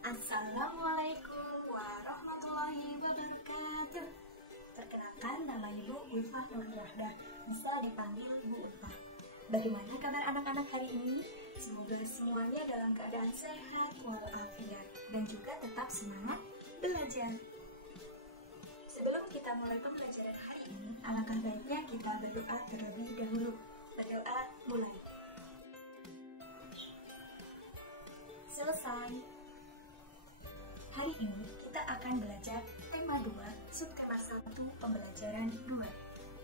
Assalamualaikum warahmatullahi wabarakatuh. Perkenalkan, nama Ibu Ulfa Nurrahdah, bisa dipanggil Bu Ulfa. Bagaimana kabar anak-anak hari ini? Semoga semuanya dalam keadaan sehat walafiat dan juga tetap semangat belajar. Sebelum kita mulai pembelajaran hari ini, alangkah baiknya kita berdoa terlebih dahulu. Berdoa mulai. Selesai. Hari ini kita akan belajar tema 2, subtema 1, pembelajaran 2.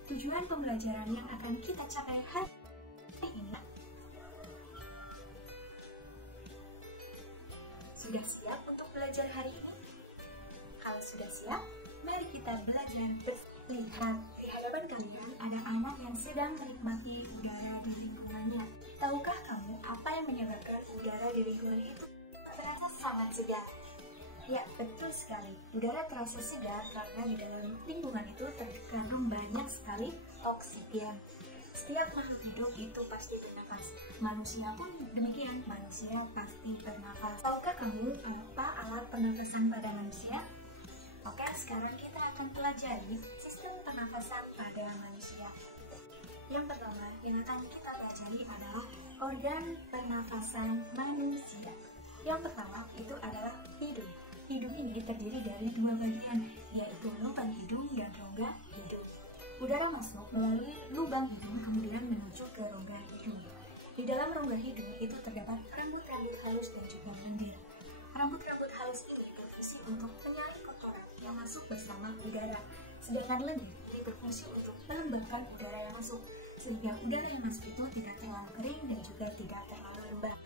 Tujuan pembelajaran yang akan kita capai hari ini. Sudah siap untuk belajar hari ini? Kalau sudah siap, mari kita belajar. Lihat, di hadapan kalian ada anak yang sedang menikmati udara di lingkungannya. Tahukah kamu apa yang menyebabkan udara di lingkungan itu terasa sangat segar? Ya, betul sekali. Udara terasa segar karena di dalam lingkungan itu terkandung banyak sekali oksigen. Setiap makhluk hidup itu pasti bernafas. Manusia pun demikian, manusia pasti bernafas. Tahukah kamu apa alat pernafasan pada manusia? Oke, sekarang kita akan pelajari sistem pernafasan pada manusia. Yang pertama yang akan kita pelajari adalah organ pernafasan manusia. Yang pertama itu adalah hidung. Hidung ini terdiri dari 2 bagian, yaitu lubang hidung dan rongga hidung. Udara masuk melalui lubang hidung kemudian menuju ke rongga hidung. Di dalam rongga hidung itu terdapat rambut-rambut halus dan juga lendir. Rambut-rambut halus ini berfungsi untuk menyaring kotoran yang masuk bersama udara, sedangkan lendir ini berfungsi untuk melembabkan udara yang masuk, sehingga udara yang masuk itu tidak terlalu kering dan juga tidak terlalu lembab.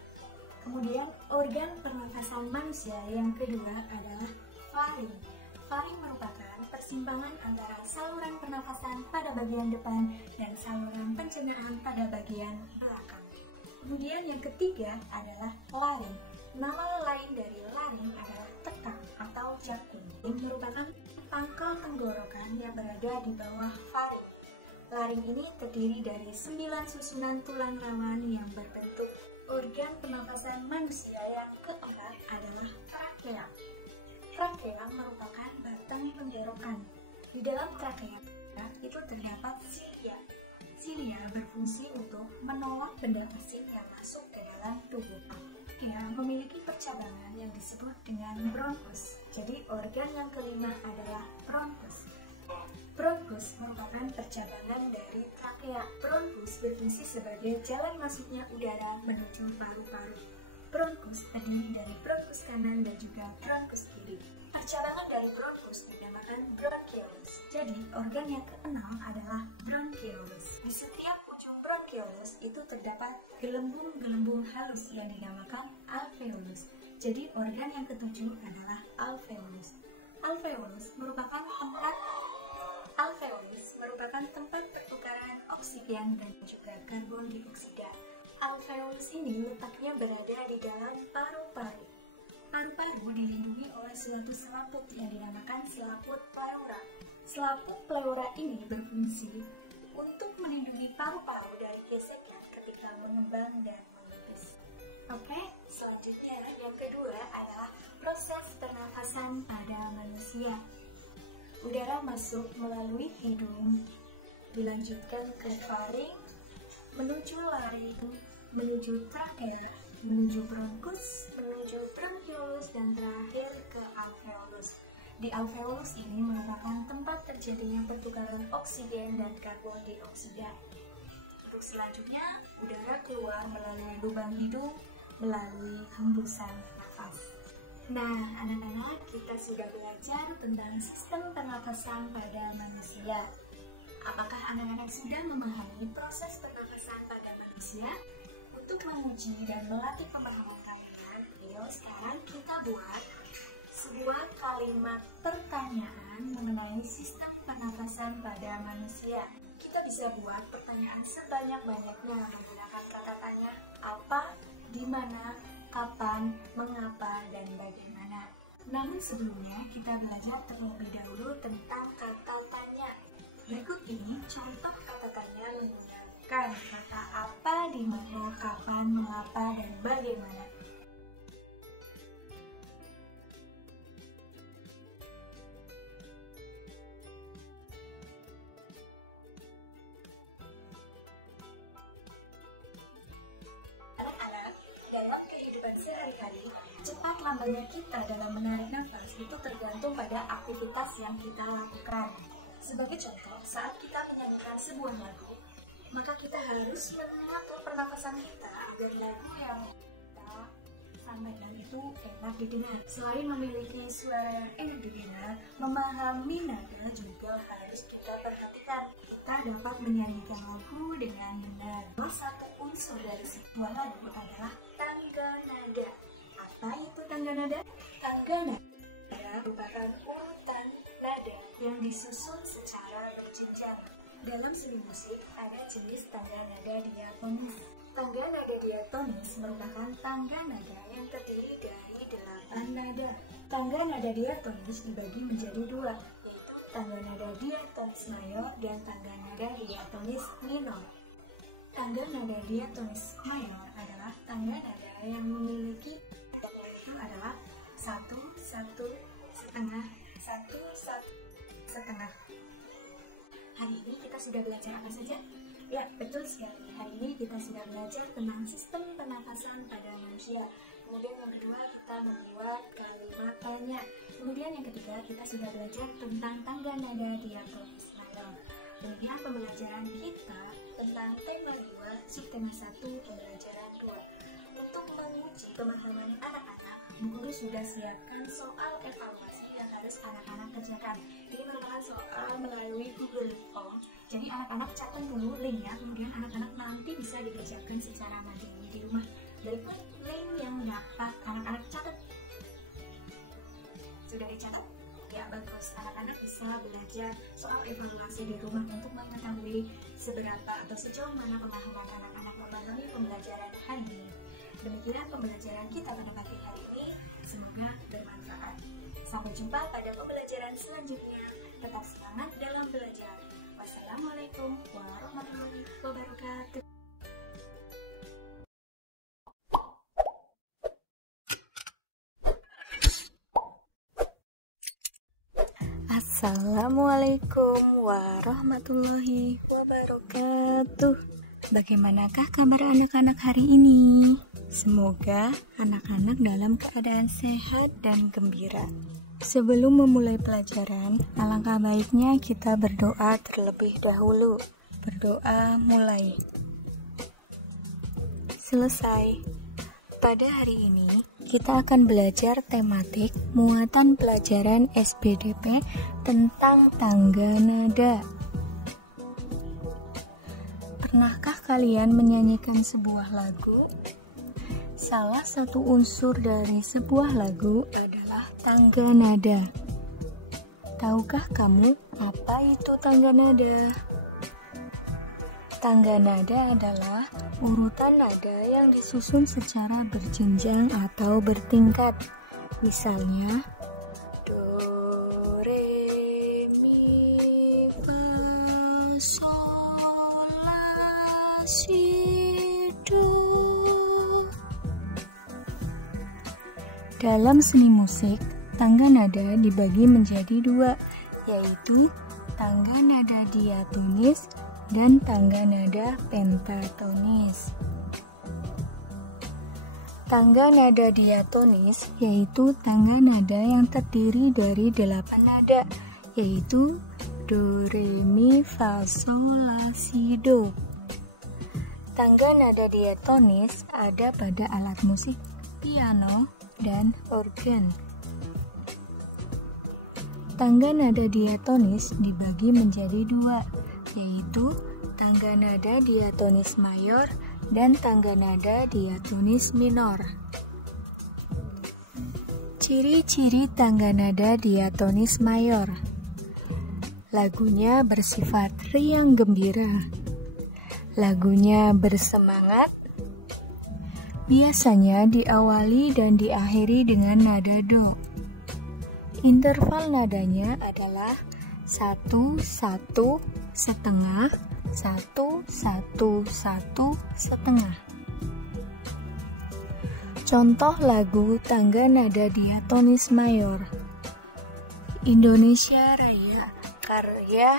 Kemudian organ pernafasan manusia yang kedua adalah faring. Faring merupakan persimpangan antara saluran pernafasan pada bagian depan dan saluran pencernaan pada bagian belakang. Kemudian yang ketiga adalah laring. Nama lain dari laring adalah tekak atau jakun. Ini merupakan pangkal tenggorokan yang berada di bawah faring. Laring ini terdiri dari 9 susunan tulang rawan yang berbentuk. Organ pernafasan manusia yang keempat adalah trakea. Trakea merupakan batang tenggorokan. Di dalam trakea itu terdapat silia. Silia berfungsi untuk menolak benda asing yang masuk ke dalam tubuh. Ia memiliki percabangan yang disebut dengan bronkus. Jadi organ yang kelima adalah bronkus. Bronkus merupakan percabangan dari trakea. Bronkus berfungsi sebagai jalan masuknya udara menuju paru-paru. Bronkus terdiri dari bronkus kanan dan juga bronkus kiri. Percabangan dari bronkus dinamakan bronchioles. Jadi, organ yang keenam adalah bronchioles. Di setiap ujung bronchioles itu terdapat gelembung-gelembung halus yang dinamakan alveolus. Jadi, organ yang ketujuh adalah alveolus. Alveolus merupakan tempat pertukaran oksigen dan juga karbon dioksida. Alveolus ini letaknya berada di dalam paru-paru. Paru-paru dilindungi oleh suatu selaput yang dinamakan selaput pleura. Selaput pleura ini berfungsi untuk melindungi paru-paru dari gesekan ketika mengembang dan menipis. Oke, selanjutnya yang kedua adalah proses pernafasan pada manusia. Udara masuk melalui hidung, dilanjutkan ke faring, menuju laring, menuju trakea, menuju bronkus, menuju bronchiolus, dan terakhir ke alveolus. Di alveolus ini merupakan tempat terjadinya pertukaran oksigen dan karbon dioksida. Untuk selanjutnya, udara keluar melalui lubang hidung melalui hembusan nafas. Nah, anak-anak, kita sudah belajar tentang sistem pernafasan pada manusia. Apakah anak-anak sudah memahami proses pernafasan pada manusia? Untuk menguji dan melatih pemahaman kalian, sekarang kita buat sebuah kalimat pertanyaan mengenai sistem pernafasan pada manusia. Kita bisa buat pertanyaan sebanyak-banyaknya menggunakan kata tanya apa, di mana, kapan, mengapa, dan bagaimana. Namun sebelumnya kita belajar terlebih dahulu tentang kata tanya. Berikut ini contoh kata tanya menggunakan kata apa, di mana, kapan, mengapa, dan bagaimana. hari, cepat lambatnya kita dalam menarik nafas itu tergantung pada aktivitas yang kita lakukan. Sebagai contoh, saat kita menyanyikan sebuah lagu, maka kita harus mengatur pernafasan kita agar lagu yang kita sampaikan itu enak didengar. Selain memiliki suara yang enak didengar, memahami nada juga harus kita perhatikan. Kita dapat menyanyikan lagu dengan benar. Salah satu unsur dari sebuah lagu adalah tangga nada. Apa itu tangga nada? Tangga nada merupakan urutan nada yang disusun secara berjenjang. Dalam seni musik ada jenis tangga nada diatonis. Tangga nada diatonis merupakan tangga nada yang terdiri dari 8 nada. Tangga nada diatonis dibagi menjadi 2, yaitu tangga nada diatonis mayor dan tangga nada diatonis minor. Tangga nada diatonis mayor adalah tangga nada yang memiliki itu adalah 1, 1, setengah, 1, 1, setengah. Hari ini kita sudah belajar apa saja? Ya, betul sekali. Hari ini kita sudah belajar tentang sistem pernafasan pada manusia. Kemudian yang kedua, kita membuat kalimat tanya. Kemudian yang ketiga, kita sudah belajar tentang tangga nada diatonis mayor. Demikian pembelajaran kita tentang tema 2, subtema 1, pembelajaran 2. Untuk menguji pemahaman anak-anak, Bu Guru sudah siapkan soal evaluasi yang harus anak-anak kerjakan. Ini merupakan soal melalui Google Form. Jadi anak-anak catat dulu linknya, kemudian anak-anak nanti bisa dikerjakan secara mandiri di rumah. Berikut link yang dapat anak-anak catat. Sudah dicatat? Ya, bagus. Anak-anak bisa belajar soal evaluasi di rumah untuk mengetahui seberapa atau sejauh mana pemahaman anak-anak memahami pembelajaran hari ini. Demikian pembelajaran kita pada pagi hari ini. Semoga bermanfaat. Sampai jumpa pada pembelajaran selanjutnya. Tetap semangat dalam belajar. Wassalamualaikum warahmatullahi wabarakatuh. Assalamualaikum warahmatullahi wabarakatuh. Bagaimanakah kabar anak-anak hari ini? Semoga anak-anak dalam keadaan sehat dan gembira. Sebelum memulai pelajaran, alangkah baiknya kita berdoa terlebih dahulu. Berdoa mulai. Selesai. Pada hari ini, kita akan belajar tematik muatan pelajaran SBDP tentang tangga nada. Pernahkah kalian menyanyikan sebuah lagu? Salah satu unsur dari sebuah lagu adalah tangga nada. Tahukah kamu apa itu tangga nada? Tangga nada adalah urutan nada yang disusun secara berjenjang atau bertingkat. Misalnya, do, re, mi, fa, sol, la, si, do. Dalam seni musik, tangga nada dibagi menjadi 2, yaitu tangga nada diatonis dan tangga nada pentatonis. Tangga nada diatonis yaitu tangga nada yang terdiri dari 8 nada, yaitu do, re, mi, fa, sol, la, si, do. Tangga nada diatonis ada pada alat musik piano dan organ. Tangga nada diatonis dibagi menjadi 2, yaitu tangga nada diatonis mayor dan tangga nada diatonis minor. Ciri-ciri tangga nada diatonis mayor. Lagunya bersifat riang gembira. Lagunya bersemangat. Biasanya diawali dan diakhiri dengan nada do. Interval nadanya adalah 1, 1, setengah, 1, 1, 1, setengah. Contoh lagu tangga nada diatonis mayor. Indonesia Raya, karya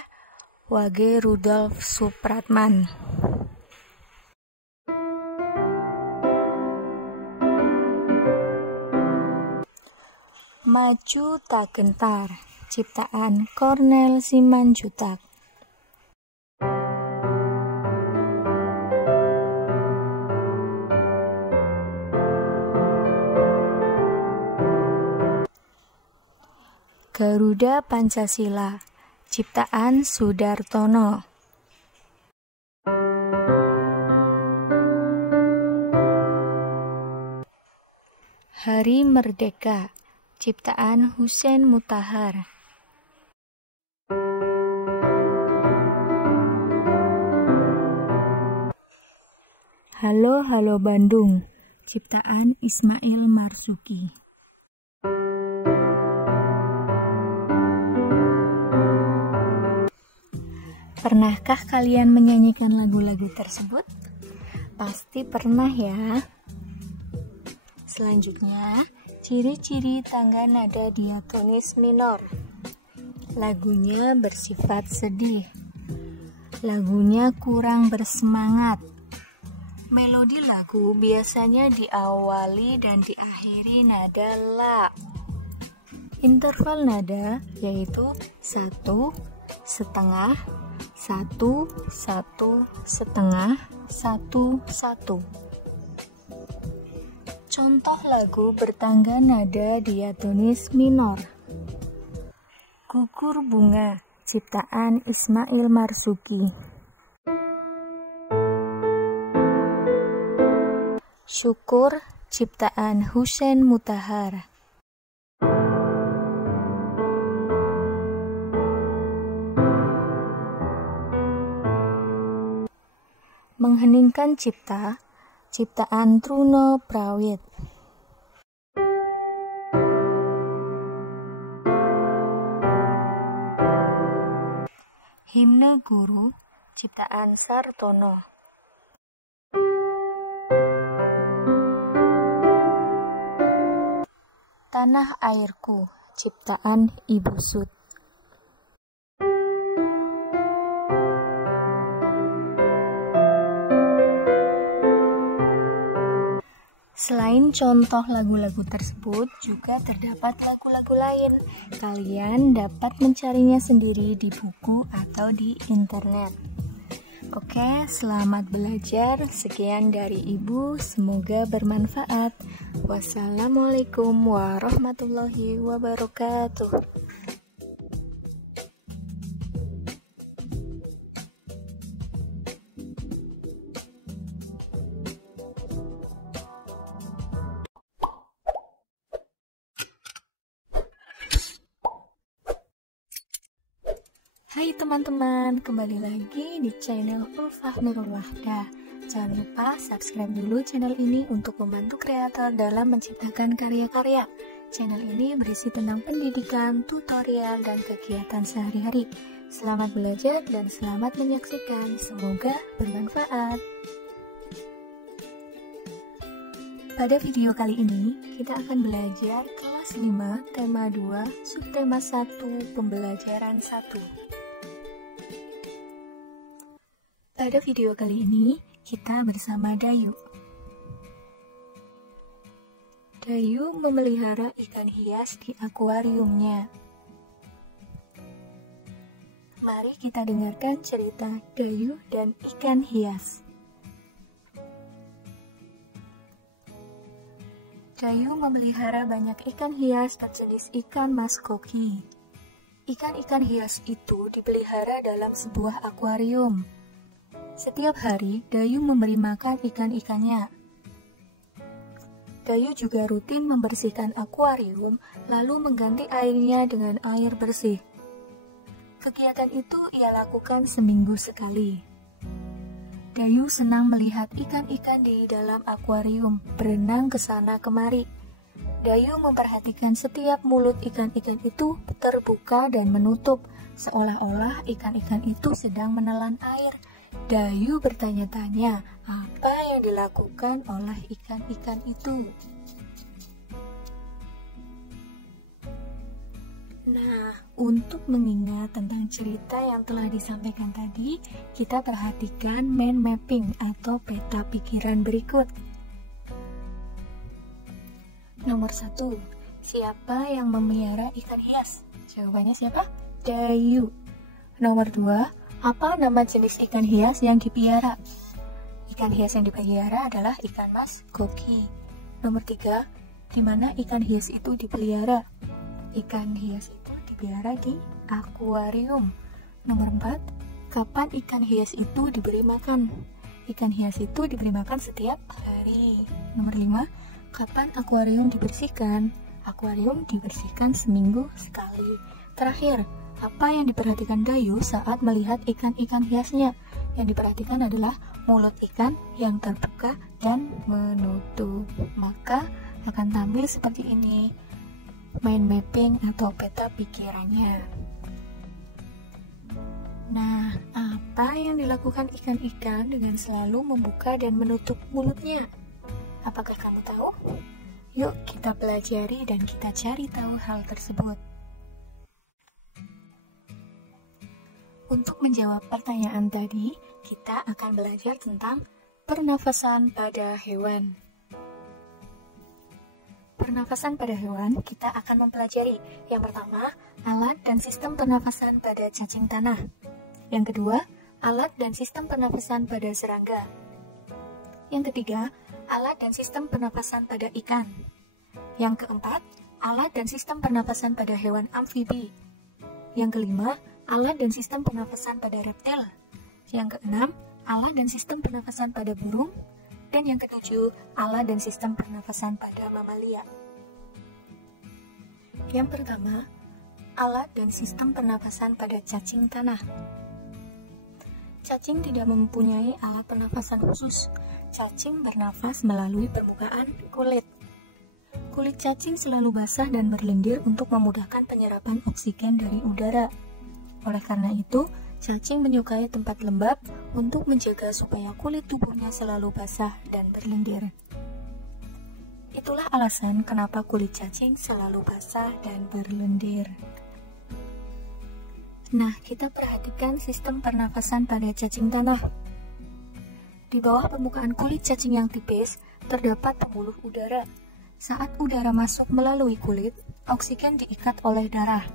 Wage Rudolf Supratman. Maju tak gentar, ciptaan Cornel Simanjuntak. Garuda Pancasila, ciptaan Sudartono. Hari Merdeka, ciptaan Husein Mutahar. Halo Halo Bandung, ciptaan Ismail Marzuki. Pernahkah kalian menyanyikan lagu-lagu tersebut? Pasti pernah ya. Selanjutnya, ciri-ciri tangga nada diatonis minor. Lagunya bersifat sedih. Lagunya kurang bersemangat. Melodi lagu biasanya diawali dan diakhiri nada la. Interval nada yaitu 1, setengah, 1, 1, setengah, 1, 1. Contoh lagu bertangga nada diatonis minor. Gugur Bunga, ciptaan Ismail Marzuki. Syukur, ciptaan Husein Mutahar. Mengheningkan Cipta, ciptaan Truno Prawit. Himne Guru, ciptaan Sartono. Tanah Airku, ciptaan Ibu Sud. Selain contoh lagu-lagu tersebut, juga terdapat lagu-lagu lain. Kalian dapat mencarinya sendiri di buku atau di internet. Oke, selamat belajar. Sekian dari Ibu, semoga bermanfaat. Wassalamualaikum warahmatullahi wabarakatuh. Hai teman-teman, kembali lagi di channel Ulfah Nurul Wahdah. Jangan lupa subscribe dulu channel ini untuk membantu kreator dalam menciptakan karya-karya. Channel ini berisi tentang pendidikan, tutorial, dan kegiatan sehari-hari. Selamat belajar dan selamat menyaksikan. Semoga bermanfaat. Pada video kali ini, kita akan belajar kelas 5, tema 2, subtema 1, pembelajaran 1. Pada video kali ini, kita bersama Dayu. Dayu memelihara ikan hias di akuariumnya. Mari kita dengarkan cerita Dayu dan ikan hias. Dayu memelihara banyak ikan hias berjenis ikan mas koki. Ikan-ikan hias itu dipelihara dalam sebuah akuarium. Setiap hari, Dayu memberi makan ikan-ikannya. Dayu juga rutin membersihkan akuarium, lalu mengganti airnya dengan air bersih. Kegiatan itu ia lakukan seminggu sekali. Dayu senang melihat ikan-ikan di dalam akuarium berenang ke sana kemari. Dayu memperhatikan setiap mulut ikan-ikan itu terbuka dan menutup, seolah-olah ikan-ikan itu sedang menelan air. Dayu bertanya-tanya apa yang dilakukan oleh ikan-ikan itu. Nah, untuk mengingat tentang cerita yang telah disampaikan tadi, kita perhatikan mind mapping atau peta pikiran berikut. Nomor 1, Siapa yang memelihara ikan hias? Jawabannya siapa? Dayu. Nomor 2, apa nama jenis ikan hias yang dipelihara? Ikan hias yang dipelihara adalah ikan mas koki. Nomor 3, di mana ikan hias itu dipelihara? Ikan hias itu dipelihara di akuarium. Nomor 4, kapan ikan hias itu diberi makan? Ikan hias itu diberi makan setiap hari. Nomor 5, kapan akuarium dibersihkan? Akuarium dibersihkan seminggu sekali. Terakhir, apa yang diperhatikan Dayu saat melihat ikan-ikan hiasnya? Yang diperhatikan adalah mulut ikan yang terbuka dan menutup. Maka akan tampil seperti ini, mind mapping atau peta pikirannya. Nah, apa yang dilakukan ikan-ikan dengan selalu membuka dan menutup mulutnya? Apakah kamu tahu? Yuk kita pelajari dan kita cari tahu hal tersebut. Untuk menjawab pertanyaan tadi, kita akan belajar tentang pernafasan pada hewan. Pernafasan pada hewan, kita akan mempelajari yang pertama, alat dan sistem pernafasan pada cacing tanah. Yang kedua, alat dan sistem pernafasan pada serangga. Yang ketiga, alat dan sistem pernafasan pada ikan. Yang keempat, alat dan sistem pernafasan pada hewan amfibi. Yang kelima, alat dan sistem pernafasan pada reptil. Yang keenam, alat dan sistem pernafasan pada burung. Dan yang ketujuh, alat dan sistem pernafasan pada mamalia. Yang pertama, alat dan sistem pernafasan pada cacing tanah. Cacing tidak mempunyai alat pernafasan khusus. Cacing bernafas melalui permukaan kulit. Kulit cacing selalu basah dan berlendir untuk memudahkan penyerapan oksigen dari udara. Oleh karena itu, cacing menyukai tempat lembab untuk menjaga supaya kulit tubuhnya selalu basah dan berlendir. Itulah alasan kenapa kulit cacing selalu basah dan berlendir. Nah, kita perhatikan sistem pernafasan pada cacing tanah. Di bawah permukaan kulit cacing yang tipis, terdapat pembuluh udara. Saat udara masuk melalui kulit, oksigen diikat oleh darah.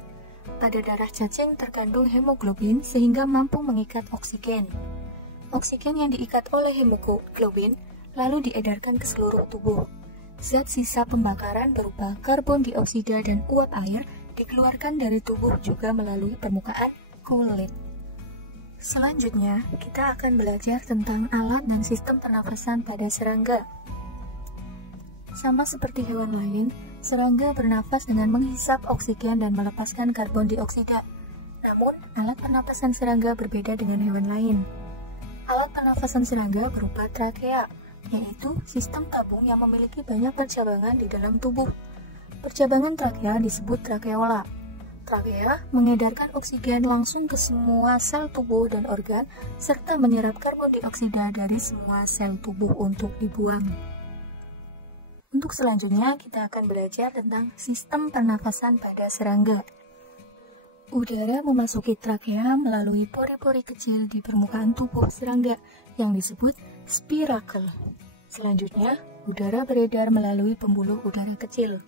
Pada darah cacing terkandung hemoglobin sehingga mampu mengikat oksigen. Oksigen yang diikat oleh hemoglobin lalu diedarkan ke seluruh tubuh. Zat sisa pembakaran berupa karbon dioksida dan uap air dikeluarkan dari tubuh juga melalui permukaan kulit. Selanjutnya, kita akan belajar tentang alat dan sistem pernafasan pada serangga. Sama seperti hewan lain, serangga bernafas dengan menghisap oksigen dan melepaskan karbon dioksida. Namun, alat pernafasan serangga berbeda dengan hewan lain. Alat pernafasan serangga berupa trakea, yaitu sistem tabung yang memiliki banyak percabangan di dalam tubuh. Percabangan trakea disebut trakeola. Trakea mengedarkan oksigen langsung ke semua sel tubuh dan organ, serta menyerap karbon dioksida dari semua sel tubuh untuk dibuang. Untuk selanjutnya, kita akan belajar tentang sistem pernafasan pada serangga. Udara memasuki trakea melalui pori-pori kecil di permukaan tubuh serangga yang disebut spirakel. Selanjutnya, udara beredar melalui pembuluh udara kecil.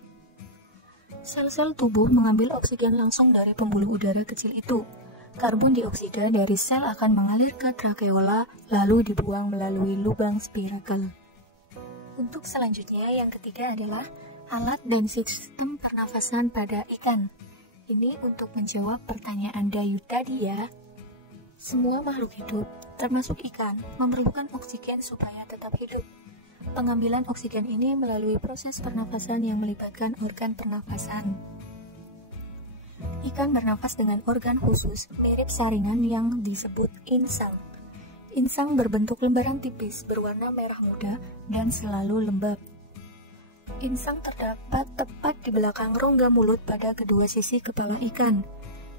Sel-sel tubuh mengambil oksigen langsung dari pembuluh udara kecil itu. Karbon dioksida dari sel akan mengalir ke trakeola, lalu dibuang melalui lubang spirakel. Untuk selanjutnya, yang ketiga adalah alat dan sistem pernafasan pada ikan. Ini untuk menjawab pertanyaan Dayu tadi ya. Semua makhluk hidup, termasuk ikan, memerlukan oksigen supaya tetap hidup. Pengambilan oksigen ini melalui proses pernafasan yang melibatkan organ pernafasan. Ikan bernafas dengan organ khusus mirip saringan yang disebut insang. Insang berbentuk lembaran tipis berwarna merah muda dan selalu lembab. Insang terdapat tepat di belakang rongga mulut pada kedua sisi kepala ikan.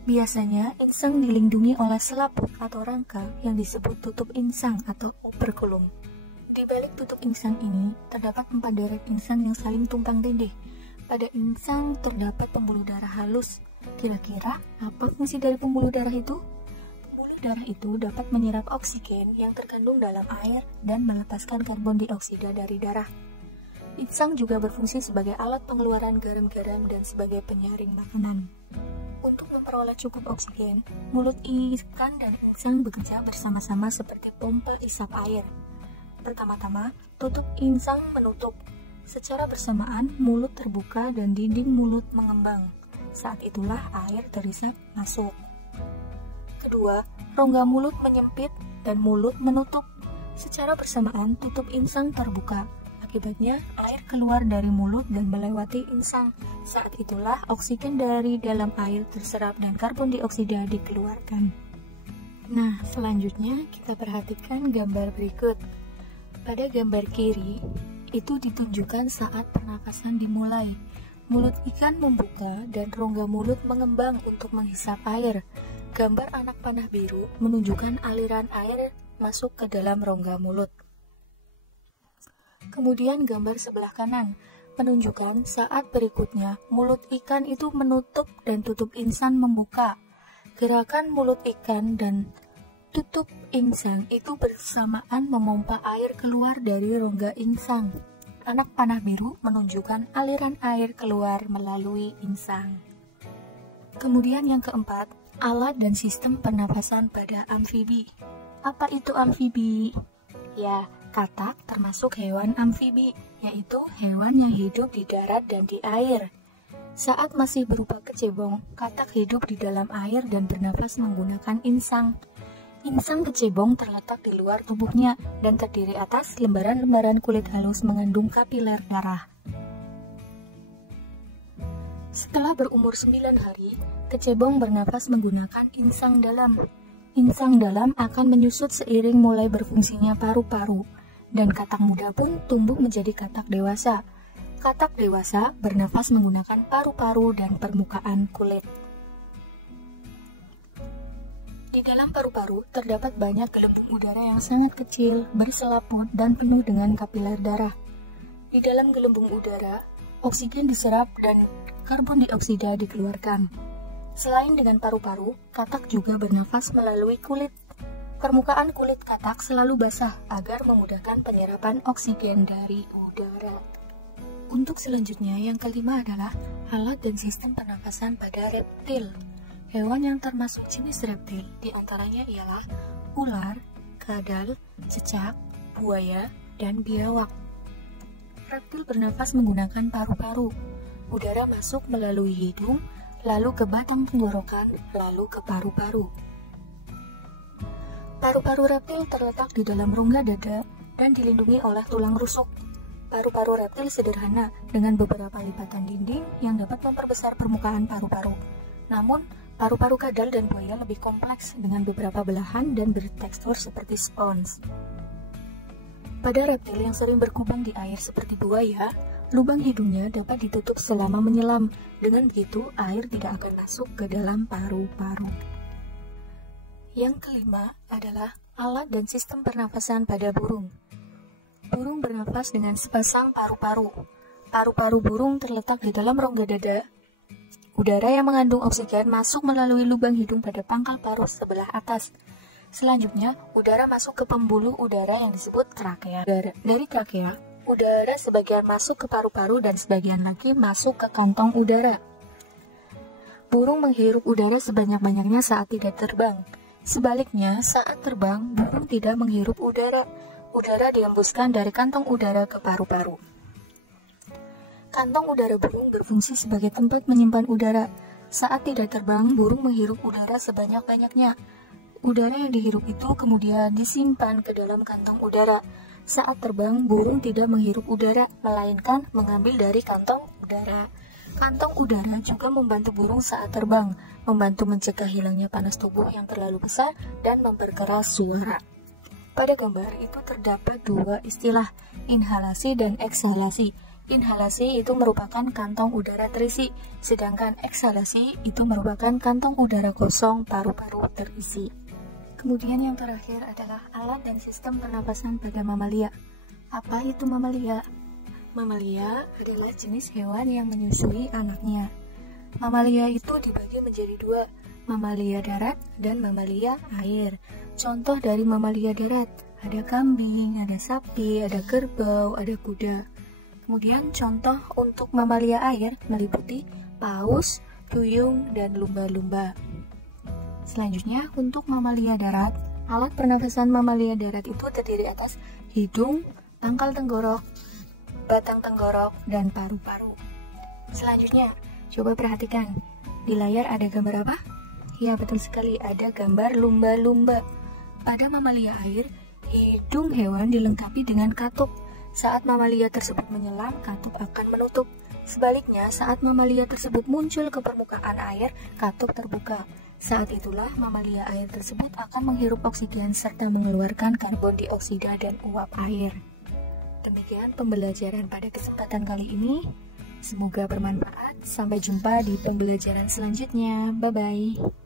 Biasanya, insang dilindungi oleh selaput atau rangka yang disebut tutup insang atau operculum. Di balik tutup insang ini, terdapat 4 deret insang yang saling tumpang tindih. Pada insang terdapat pembuluh darah halus. Kira-kira apa fungsi dari pembuluh darah itu? Pembuluh darah itu dapat menyerap oksigen yang terkandung dalam air dan melepaskan karbon dioksida dari darah. Insang juga berfungsi sebagai alat pengeluaran garam-garam dan sebagai penyaring makanan. Untuk memperoleh cukup oksigen, mulut ikan dan insang bekerja bersama-sama seperti pompa isap air. Pertama-tama, tutup insang menutup. Secara bersamaan, mulut terbuka dan dinding mulut mengembang. Saat itulah air terisap masuk. Kedua, rongga mulut menyempit dan mulut menutup. Secara bersamaan, tutup insang terbuka. Akibatnya, air keluar dari mulut dan melewati insang. Saat itulah oksigen dari dalam air terserap dan karbon dioksida dikeluarkan. Nah, selanjutnya kita perhatikan gambar berikut. Pada gambar kiri, itu ditunjukkan saat pernapasan dimulai. Mulut ikan membuka dan rongga mulut mengembang untuk menghisap air. Gambar anak panah biru menunjukkan aliran air masuk ke dalam rongga mulut. Kemudian gambar sebelah kanan menunjukkan saat berikutnya mulut ikan itu menutup dan tutup insang membuka. Gerakan mulut ikan dan tutup insang itu bersamaan memompa air keluar dari rongga insang. Anak panah biru menunjukkan aliran air keluar melalui insang. Kemudian yang keempat, alat dan sistem pernapasan pada amfibi. Apa itu amfibi? Ya, katak termasuk hewan amfibi, yaitu hewan yang hidup di darat dan di air. Saat masih berupa kecebong, katak hidup di dalam air dan bernapas menggunakan insang. Insang kecebong terletak di luar tubuhnya dan terdiri atas lembaran-lembaran kulit halus mengandung kapiler darah. Setelah berumur 9 hari, kecebong bernapas menggunakan insang dalam. Insang dalam akan menyusut seiring mulai berfungsinya paru-paru, dan katak muda pun tumbuh menjadi katak dewasa. Katak dewasa bernafas menggunakan paru-paru dan permukaan kulit. Di dalam paru-paru terdapat banyak gelembung udara yang sangat kecil, berselaput, dan penuh dengan kapiler darah. Di dalam gelembung udara, oksigen diserap dan karbon dioksida dikeluarkan. Selain dengan paru-paru, katak juga bernafas melalui kulit. Permukaan kulit katak selalu basah agar memudahkan penyerapan oksigen dari udara. Untuk selanjutnya, yang kelima adalah alat dan sistem pernapasan pada reptil. Hewan yang termasuk jenis reptil diantaranya ialah ular, kadal, cecak, buaya, dan biawak. Reptil bernafas menggunakan paru-paru. Udara masuk melalui hidung, lalu ke batang tenggorokan, lalu ke paru-paru. Paru-paru reptil terletak di dalam rongga dada dan dilindungi oleh tulang rusuk. Paru-paru reptil sederhana dengan beberapa lipatan dinding yang dapat memperbesar permukaan paru-paru. Namun, paru-paru kadal dan buaya lebih kompleks dengan beberapa belahan dan bertekstur seperti spons. Pada reptil yang sering berkubang di air seperti buaya, lubang hidungnya dapat ditutup selama menyelam. Dengan begitu, air tidak akan masuk ke dalam paru-paru. Yang kelima adalah alat dan sistem pernafasan pada burung. Burung bernafas dengan sepasang paru-paru. Paru-paru burung terletak di dalam rongga dada. Udara yang mengandung oksigen masuk melalui lubang hidung pada pangkal paruh sebelah atas. Selanjutnya, udara masuk ke pembuluh udara yang disebut trakea. Dari trakea, udara sebagian masuk ke paru-paru dan sebagian lagi masuk ke kantong udara. Burung menghirup udara sebanyak-banyaknya saat tidak terbang. Sebaliknya, saat terbang, burung tidak menghirup udara. Udara dihembuskan dari kantong udara ke paru-paru. Kantong udara burung berfungsi sebagai tempat menyimpan udara. Saat tidak terbang, burung menghirup udara sebanyak-banyaknya. Udara yang dihirup itu kemudian disimpan ke dalam kantong udara. Saat terbang, burung tidak menghirup udara, melainkan mengambil dari kantong udara. Kantong udara juga membantu burung saat terbang, membantu mencegah hilangnya panas tubuh yang terlalu besar dan memperkeras suara. Pada gambar itu terdapat dua istilah, inhalasi dan eksalasi. Inhalasi itu merupakan kantong udara terisi, sedangkan eksalasi itu merupakan kantong udara kosong paru-paru terisi. Kemudian yang terakhir adalah alat dan sistem pernapasan pada mamalia. Apa itu mamalia? Mamalia adalah jenis hewan yang menyusui anaknya. Mamalia itu dibagi menjadi dua, mamalia darat dan mamalia air. Contoh dari mamalia darat, ada kambing, ada sapi, ada kerbau, ada kuda. Kemudian contoh untuk mamalia air meliputi paus, duyung, dan lumba-lumba. Selanjutnya untuk mamalia darat, alat pernafasan mamalia darat itu terdiri atas hidung, pangkal tenggorok, batang tenggorok, dan paru-paru. Selanjutnya, coba perhatikan, di layar ada gambar apa? Ya, betul sekali, ada gambar lumba-lumba. Pada mamalia air, hidung hewan dilengkapi dengan katup. Saat mamalia tersebut menyelam, katup akan menutup. Sebaliknya, saat mamalia tersebut muncul ke permukaan air, katup terbuka. Saat itulah mamalia air tersebut akan menghirup oksigen serta mengeluarkan karbon dioksida dan uap air. Demikian pembelajaran pada kesempatan kali ini. Semoga bermanfaat. Sampai jumpa di pembelajaran selanjutnya. Bye-bye.